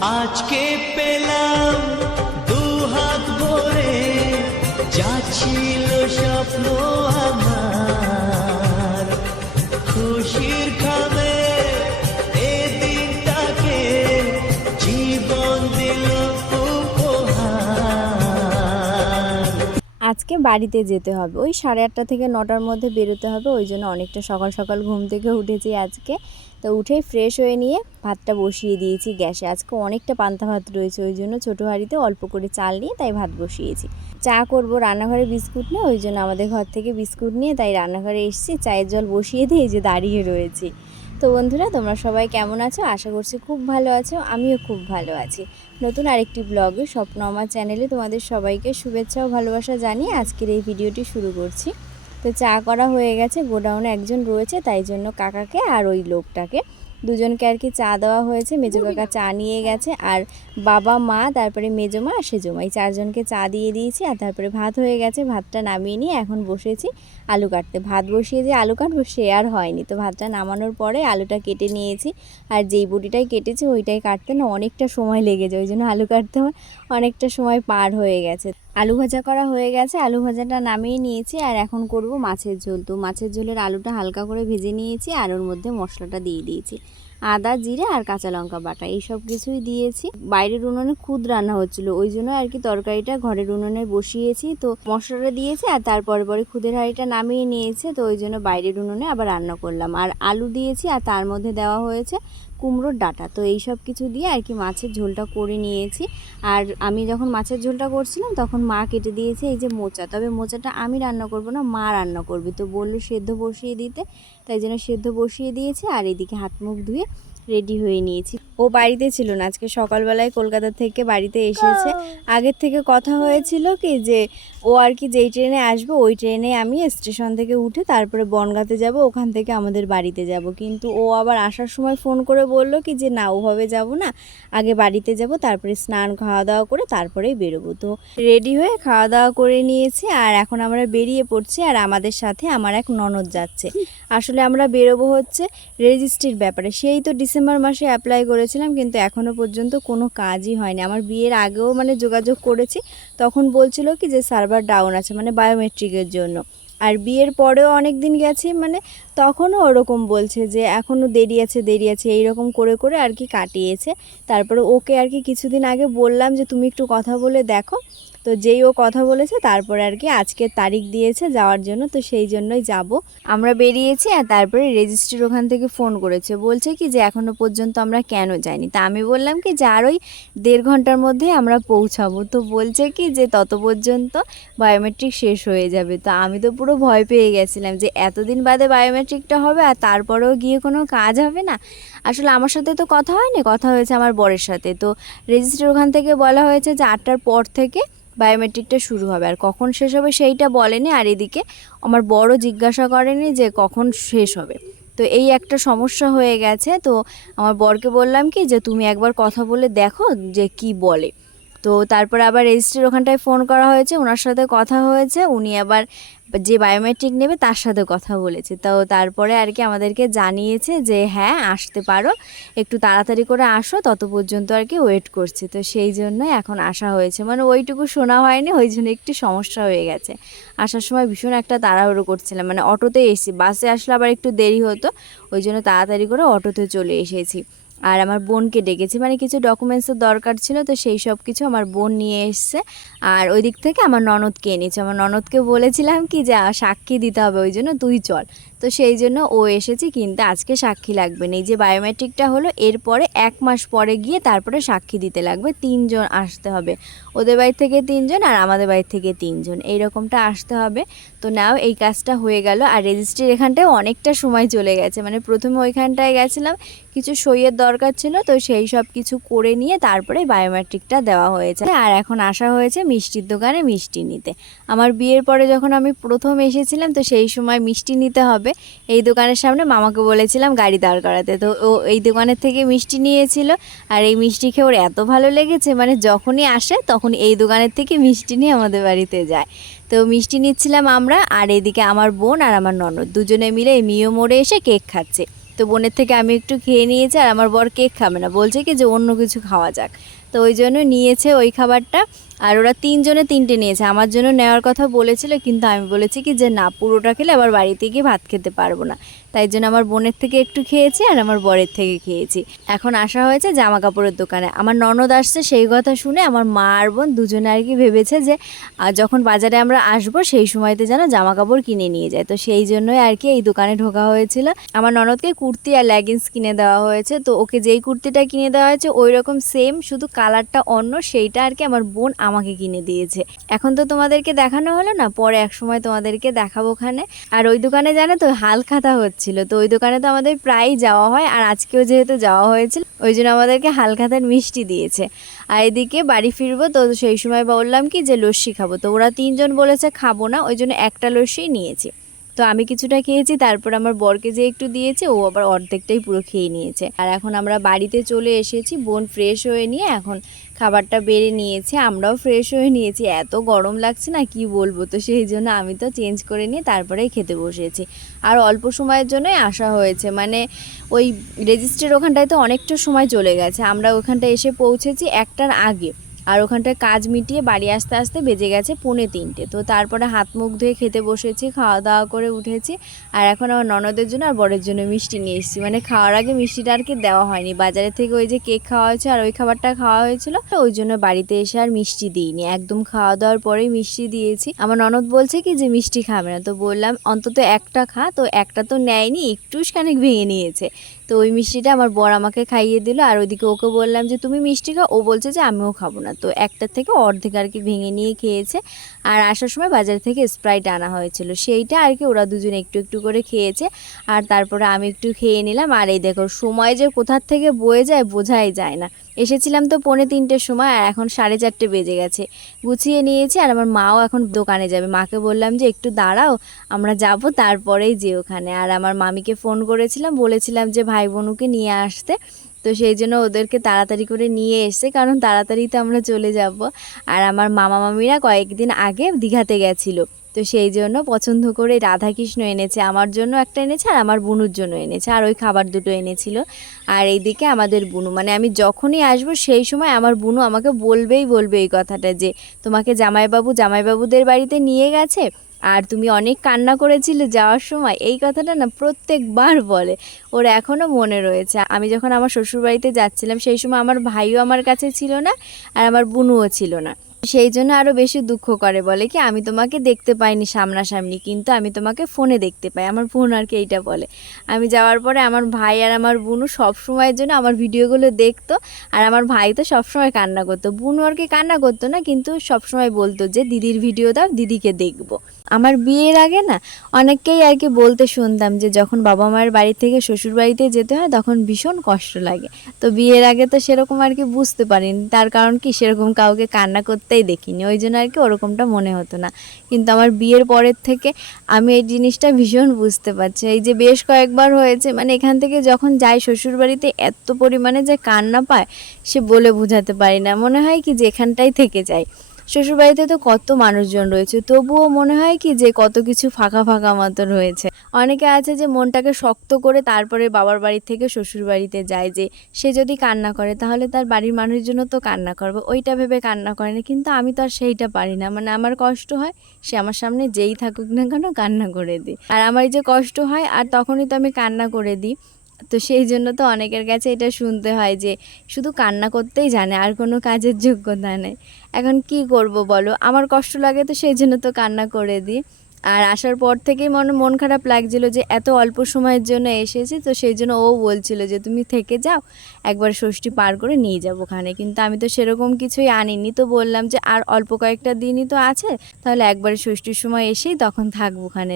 আজকে পেলাম দু হাত ভরে, যা ছিল স্বপ্ন আমার। খুশির জীবন দিল আজকে বাড়িতে যেতে হবে। ওই সাড়ে আটটা থেকে নটার মধ্যে বেরোতে হবে, ওই জন্য অনেকটা সকাল সকাল ঘুম থেকে উঠেছি আজকে। তো উঠেই ফ্রেশ হয়ে নিয়ে ভাতটা বসিয়ে দিয়েছি গ্যাসে। আজকে অনেকটা পান্তা ভাত রয়েছে, ওই জন্য ছোটো হাঁড়িতে অল্প করে চাল নিয়ে তাই ভাত বসিয়েছি। চা করব রান্নাঘরে বিস্কুট নিয়ে, ওই জন্য আমাদের ঘর থেকে বিস্কুট নিয়ে তাই রান্নাঘরে এসেছি, চায়ের জল বসিয়ে দিয়ে যে দাঁড়িয়ে রয়েছি। তো বন্ধুরা, তোমরা সবাই কেমন আছো? আশা করছি খুব ভালো আছো, আমিও খুব ভালো আছি। নতুন আরেকটি ব্লগে স্বপ্ন আমার চ্যানেলে তোমাদের সবাইকে শুভেচ্ছা ও ভালোবাসা জানিয়ে আজকের এই ভিডিওটি শুরু করছি। তো চা করা হয়ে গেছে গোডাউনে একজন রয়েছে তাই জন্য কাকাকে আর ওই লোকটাকে। দুজনকে আর কি চা দেওয়া হয়েছে মেজো কাকা চা নিয়ে গেছে আর বাবা, মা, তারপরে মেজো মা আর সেজো এই চারজনকে চা দিয়ে দিয়েছি আর তারপরে ভাত হয়ে গেছে। ভাতটা নামিয়ে নিয়ে এখন বসেছি আলু কাটতে। ভাত বসিয়ে যে আলু কাটবো সে আর হয়নি। তো ভাতটা নামানোর পরে আলুটা কেটে নিয়েছি আর যেই বটিটাই কেটেছি ওইটাই কাটতে না অনেকটা সময় লেগে যায়। ওই জন্য আলু কাটতে আমার অনেকটা সময় পার হয়ে গেছে। আলু ভাজা করা হয়ে গেছে। আলু ভাজাটা নামিয়ে নিয়েছি আর এখন করব মাছের ঝোল। তো মাছের ঝোলের আলুটা হালকা করে ভেজে নিয়েছি আর ওর মধ্যে মশলাটা দিয়ে দিয়েছি। আদা, জিরে আর কাঁচা লঙ্কা বাটা। এই সব কিছুই দিয়েছি। বাইরের উনুনে খুদ রান্না হচ্ছিল। ওই জন্য আর কি তরকারিটা ঘরের উনুনে বসিয়েছি। তো মশলাটা দিয়েছি আর তারপরে পরে খুদের হাঁড়িটা নামিয়ে নিয়েছে। তো ওই জন্য বাইরের উনুনে আবার রান্না করলাম। আর আলু দিয়েছি আর তার মধ্যে দেওয়া হয়েছে কুমড়োর ডাটা। তো এই সব কিছু দিয়ে আর কি মাছের ঝোলটা করে নিয়েছি। আর আমি যখন মাছের ঝোলটা করছিলাম, তখন মা কেটে দিয়েছে এই যে মোচা। তবে মোচাটা আমি রান্না করব না, মা রান্না করবে। তো বলল সেদ্ধ বসিয়ে দিতে। তাই জন্য সেদ্ধ বসিয়ে দিয়েছে আর এদিকে হাত মুখ ধুয়ে রেডি হয়ে নিয়েছি। ও বাড়িতে ছিল না। আজকে সকালবেলায় কলকাতা থেকে বাড়িতে এসেছে। আগের থেকে কথা হয়েছিল কি যে ও আর কি যেই ট্রেনে আসবে ওই ট্রেনে আমি স্টেশন থেকে উঠে তারপরে বনগাঁতে যাব ওখান থেকে আমাদের বাড়িতে যাব। কিন্তু ও আবার আসার সময় ফোন করে বলল কি যে না ওভাবে যাব না। আগে বাড়িতে যাব তারপরে স্নান খাওয়া দাওয়া করে তারপরেই বেরোবো। তো রেডি হয়ে খাওয়া দাওয়া করে নিয়েছি আর এখন আমরা বেরিয়ে পড়ছি আর আমাদের সাথে আমার এক ননদ যাচ্ছে। আসলে আমরা বেরোবো হচ্ছে রেজিস্ট্রির ব্যাপারে। সেই তো ডিসেম্বর মাসে অ্যাপ্লাই করেছিলাম, কিন্তু এখনও পর্যন্ত কোনো কাজই হয়নি। আমার বিয়ের আগেও মানে যোগাযোগ করেছি, তখন বলছিল কি যে সার্ভার ডাউন আছে মানে বায়োমেট্রিকের জন্য। আর বিয়ের পরেও অনেক দিন গেছি মানে তখনও ওরকম বলছে যে এখনও দেরি আছে দেরি আছে, এইরকম করে করে আর কি কাটিয়েছে। তারপরে ওকে আর কি কিছুদিন আগে বললাম যে, তুমি একটু কথা বলে দেখো। তো যেই ও কথা বলেছে, তারপরে আর কি আজকের তারিখ দিয়েছে যাওয়ার জন্য, তো সেই জন্যই যাব। আমরা বেরিয়েছি আর তারপরে রেজিস্ট্রির ওখান থেকে ফোন করেছে। বলছে কি যে এখনও পর্যন্ত আমরা কেন যাইনি? তা আমি বললাম কি যে আর ওই দেড় ঘণ্টার মধ্যে আমরা পৌঁছাবো। তো বলছে কি যে তত পর্যন্ত বায়োমেট্রিক শেষ হয়ে যাবে। তো আমি তো পুরো ভয় পেয়ে গেছিলাম যে এতদিন বাদে বায়োমেট্রিকটা হবে আর তারপরেও গিয়ে কোনো কাজ হবে না? আসলে আমার সাথে তো কথা হয়নি, কথা হয়েছে আমার বরের সাথে। তো রেজিস্ট্রির ওখান থেকে বলা হয়েছে যে আটটার পর থেকে বায়োমেট্রিকটা শুরু হবে। আর কখন শেষ হবে সেইটা বলেনি। আর এদিকে আমার বড় জিজ্ঞাসা করেনি যে কখন শেষ হবে। তো এই একটা সমস্যা হয়ে গেছে। তো আমার বরকে বললাম কি যে, তুমি একবার কথা বলে দেখো যে কি বলে। তো তারপরে আবার রেজিস্ট্রির ওখানটায় ফোন করা হয়েছে, ওনার সাথে কথা হয়েছে, উনি আবার যে বায়োমেট্রিক নেবে তার সাথে কথা বলেছে। তো তারপরে আর কি আমাদেরকে জানিয়েছে যে হ্যাঁ আসতে পারো, একটু তাড়াতাড়ি করে আসো, তত পর্যন্ত আর কি ওয়েট করছি। তো সেই জন্যই এখন আসা হয়েছে। মানে ওইটুকু শোনা হয়নি, ওই জন্য একটু সমস্যা হয়ে গেছে। আসার সময় ভীষণ একটা তাড়াহুড়ো করছিলাম। মানে অটোতে এসেছি, বাসে আসলে আবার একটু দেরি হতো, ওই জন্য তাড়াতাড়ি করে অটোতে চলে এসেছি। আর আমার বোনকে ডেকেছি। মানে কিছু ডকুমেন্টসের দরকার ছিল, তো সেই সব কিছু আমার বোন নিয়ে এসছে। আর ওই দিক থেকে আমার ননদকে এনেছে। আমার ননদকে বলেছিলাম কি যে সাক্ষী দিতে হবে, ওই জন্য তুই চল। তো সেই জন্য ও এসেছে, কিন্তু আজকে সাক্ষী লাগবে না। এই যে বায়োমেট্রিকটা হলো, এরপরে এক মাস পরে গিয়ে তারপরে সাক্ষী দিতে লাগবে। তিনজন আসতে হবে। ওদের বাড়ি থেকে তিনজন আর আমাদের বাড়ি থেকে তিনজন। এইরকমটা আসতে হবে। তো নাও, এই কাজটা হয়ে গেল। আর রেজিস্ট্রির এখানটায় অনেকটা সময় চলে গেছে। মানে প্রথমে ওইখানটায় গেছিলাম, কিছু সইয়ের দরকার ছিল, তো সেই সব কিছু করে নিয়ে তারপরে বায়োমেট্রিকটা দেওয়া হয়েছে। আর এখন আসা হয়েছে মিষ্টির দোকানে মিষ্টি নিতে। আমার বিয়ের পরে যখন আমি প্রথম এসেছিলাম, তো সেই সময় মিষ্টি নিতে হবে। এই দোকানের সামনে মামাকে বলেছিলাম, গাড়ি দাঁড় করাতে। তো ও এই দোকানের থেকে মিষ্টি নিয়েছিল। আর এই মিষ্টি খেয়ে ওর এত ভালো লেগেছে মানে যখনই আসে, তখন এই দোকানের থেকে মিষ্টি নিয়ে আমাদের বাড়িতে যায়। তো মিষ্টি নিচ্ছিলাম আমরা, আর এদিকে আমার বোন আর আমার ননদ, দুজনে মিলে মিও মোড়ে এসে কেক খাচ্ছে। তো বোনের থেকে আমি একটু খেয়ে নিয়েছি আর আমার বর কেক খাবে না। বলছে কি যে অন্য কিছু খাওয়া যাক। তো ওই জন্য নিয়েছে ওই খাবারটা। আর ওরা তিনজনে তিনটে নিয়েছে। আমার জন্য নেওয়ার কথা বলেছিল, কিন্তু আমি বলেছি কি যে না, পুরোটা খেলে আবার বাড়িতে গিয়ে ভাত খেতে পারব না। তাই জন্য আমার বোনের থেকে একটু খেয়েছি আর আমার বরের থেকে খেয়েছি। এখন আসা হয়েছে জামা কাপড়ের দোকানে। আমার ননদ আসছে সেই কথা শুনে আমার মা আর বোন দুজনে আর কি ভেবেছে যে যখন বাজারে আমরা আসব সেই সময়তে যেন জামা কাপড় কিনে নিয়ে যায়। তো সেই জন্যই আর কি এই দোকানে ঢোকা হয়েছিল। আমার ননদকে কুর্তি আর লেগিংস কিনে দেওয়া হয়েছে। তো ওকে যেই কুর্তিটা কিনে দেওয়া হয়েছে ওই রকম সেম শুধু কালারটা অন্য, সেইটা আর কি আমার বোন আমাকে কিনে দিয়েছে। এখন তো তোমাদেরকে দেখানো হলো না, পরে এক সময় তোমাদেরকে দেখাবো ওখানে। আর ওই দোকানে জানো তো, হাল খাতা হচ্ছিল। তো ওই দোকানে তো আমাদের প্রায়ই যাওয়া হয়, আর আজকেও যেহেতু যাওয়া হয়েছিল, ওই জন্য আমাদেরকে হাল খাতার মিষ্টি দিয়েছে। আর এদিকে বাড়ি ফিরবো, তো সেই সময় বললাম কি যে লস্যি খাব। তো ওরা তিনজন বলেছে খাব না, ওই জন্য একটা লস্যি নিয়েছি। তো আমি কিছুটা খেয়েছি, তারপর আমার বরকে যে একটু দিয়েছে, ও আবার অর্ধেকটাই পুরো খেয়ে নিয়েছে। আর এখন আমরা বাড়িতে চলে এসেছি, বোন ফ্রেশ হয়ে নিয়ে এখন খাবারটা বেড়ে নিয়েছে, আমরাও ফ্রেশ হয়ে নিয়েছি। এত গরম লাগছে না, কি বলব? তো সেই জন্য আমি তো চেঞ্জ করে নিয়ে তারপরেই খেতে বসেছি। আর অল্প সময়ের জন্যই আসা হয়েছে মানে ওই রেজিস্ট্রির ওখানটায় তো অনেকটা সময় চলে গেছে। আমরা ওখানটায় এসে পৌঁছেছি একটার আগে। আর ওখানটায় কাজ মিটিয়ে বাড়ি আসতে আসতে বেজে গেছে পৌনে তিনটে। তো তারপরে হাত মুখ ধুয়ে খেতে বসেছি, খাওয়া দাওয়া করে উঠেছি। আর এখন আমার ননদের জন্য আর বরের জন্য মিষ্টি নিয়ে এসেছি। মানে খাওয়ার আগে মিষ্টিটা আর কি দেওয়া হয়নি। বাজারে থেকে ওই যে কেক খাওয়া হয়েছে আর ওই খাবারটা খাওয়া হয়েছিল। ওই জন্য বাড়িতে এসে আর মিষ্টি দিইনি। একদম খাওয়া দাওয়ার পরেই মিষ্টি দিয়েছি। আমার ননদ বলছে কি যে মিষ্টি খাবে না। তো বললাম, অন্তত একটা খা। তো একটা তো নেয়নি একটু খানিক ভেঙে নিয়েছে। তো ওই মিষ্টিটা আমার বর আমাকে খাইয়ে দিল, আর ওইদিকে ওকে বললাম যে, তুমি মিষ্টি খাও। ও বলছে যে, আমিও খাব না। তো একটার থেকে অর্ধেক আর কি ভেঙে নিয়ে খেয়েছে। আর আসার সময় বাজার থেকে স্প্রাইট আনা হয়েছিল। সেইটা আর কি ওরা দুজন একটু একটু করে খেয়েছে। আর তারপরে আমি একটু খেয়ে নিলাম। আর এই দেখো, সময় যে কোথার থেকে বয়ে যায় বোঝাই যায় না। এসেছিলাম তো পৌনে তিনটের সময় আর এখন সাড়ে চারটে বেজে গেছে। গুছিয়ে নিয়েছি আর আমার মাও এখন দোকানে যাবে। মাকে বললাম যে, একটু দাঁড়াও, আমরা যাব, তারপরেই যে ওখানে। আর আমার মামিকে ফোন করেছিলাম, বলেছিলাম যে, ভাই বোনুকে নিয়ে আসতে। তো সেই জন্য ওদেরকে তাড়াতাড়ি করে নিয়ে এসছে, কারণ তাড়াতাড়ি তো আমরা চলে যাব। আর আমার মামা মামিরা কয়েকদিন আগে দীঘাতে গেছিল। তো সেই জন্য পছন্দ করে রাধাকৃষ্ণ এনেছে, আমার জন্য একটা এনেছে আর আমার বুনুর জন্য এনেছে আর ওই খাবার দুটো এনেছিল। আর এইদিকে আমাদের বুনু মানে আমি যখনই আসব সেই সময় আমার বুনু আমাকে বলবেই বলবে এই কথাটা যে, তোমাকে জামাইবাবু জামাইবাবুদের বাড়িতে নিয়ে গেছে আর তুমি অনেক কান্না করেছিলে যাওয়ার সময়? এই কথাটা না প্রত্যেকবার বলে। ওর এখনও মনে রয়েছে। আমি যখন আমার শ্বশুরবাড়িতে যাচ্ছিলাম সেই সময় আমার ভাইও আমার কাছে ছিল না আর আমার বুনুও ছিল না। সেই জন্য আরও বেশি দুঃখ করে, বলে কি, আমি তোমাকে দেখতে পাইনি সামনাসামনি, কিন্তু আমি তোমাকে ফোনে দেখতে পাই। আমার বোন আর কি এইটা বলে। আমি যাওয়ার পরে আমার ভাই আর আমার বুনু সব সময়ের জন্য আমার ভিডিওগুলো দেখতো, আর আমার ভাই তো সবসময় কান্না করতো। বুনু আর কি কান্না করতো না, কিন্তু সবসময় বলতো যে, দিদির ভিডিও দাও, দিদিকে দেখব। আমার বিয়ের আগে না, অনেককেই আর কি বলতে শুনতাম যে, যখন বাবা মায়ের বাড়ি থেকে শ্বশুর বাড়িতে যেতে হয়, তখন ভীষণ কষ্ট লাগে। তো বিয়ের আগে তো সেরকম আর কি বুঝতে পারিনি। তার কারণ কি, সেরকম কাউকে কান্না করতেই দেখিনি। ওই জন্য আর কি ওরকমটা মনে হতো না। কিন্তু আমার বিয়ের পরের থেকে আমি এই জিনিসটা ভীষণ বুঝতে পারছি। এই যে বেশ কয়েকবার হয়েছে মানে এখান থেকে যখন যাই শ্বশুরবাড়িতে এত পরিমাণে যে কান্না পায়, সে বলে বোঝাতে পারি না। মনে হয় কি যে এখানটাই থেকে যায়। শ্বশুরবাড়িতে তো কত মানুষজন রয়েছে, তবুও মনে হয় কি যে কত কিছু ফাঁকা ফাঁকা মতো রয়েছে। অনেকে আছে যে মনটাকে শক্ত করে তারপরে বাবার বাড়ি থেকে শ্বশুর বাড়িতে যায় যে সে যদি কান্না করে তাহলে তার বাড়ির মানুষের জন্য তো কান্না করবে, ওইটা ভেবে কান্না করে না, কিন্তু আমি তো আর সেইটা পারি না। মানে আমার কষ্ট হয় সে আমার সামনে যেই থাকুক না কেন কান্না করে দিই। আর আমার যে কষ্ট হয়, আর তখনই তো আমি কান্না করে দিই। তো সেই জন্য তো অনেকের কাছে এটা শুনতে হয় যে শুধু কান্না করতেই জানে, আর কোনো কাজের যোগ্যতা নেই। এখন কি করব বলো? আমার কষ্ট লাগে তো সেই জন্য তো কান্না করে দিই। আর আসার পর থেকেই মনে, মন খারাপ লাগছিল যে এত অল্প সময়ের জন্য এসেছি, তো সেই জন্য ও বলছিল যে তুমি থেকে যাও, একবার ষষ্ঠী পার করে নিয়ে যাব ওখানে। কিন্তু আমি তো সেরকম কিছুই আনিনি। তো বললাম যে আর অল্প কয়েকটা দিনই তো আছে, তাহলে একবারে ষষ্ঠীর সময় এসেই তখন থাকব ওখানে।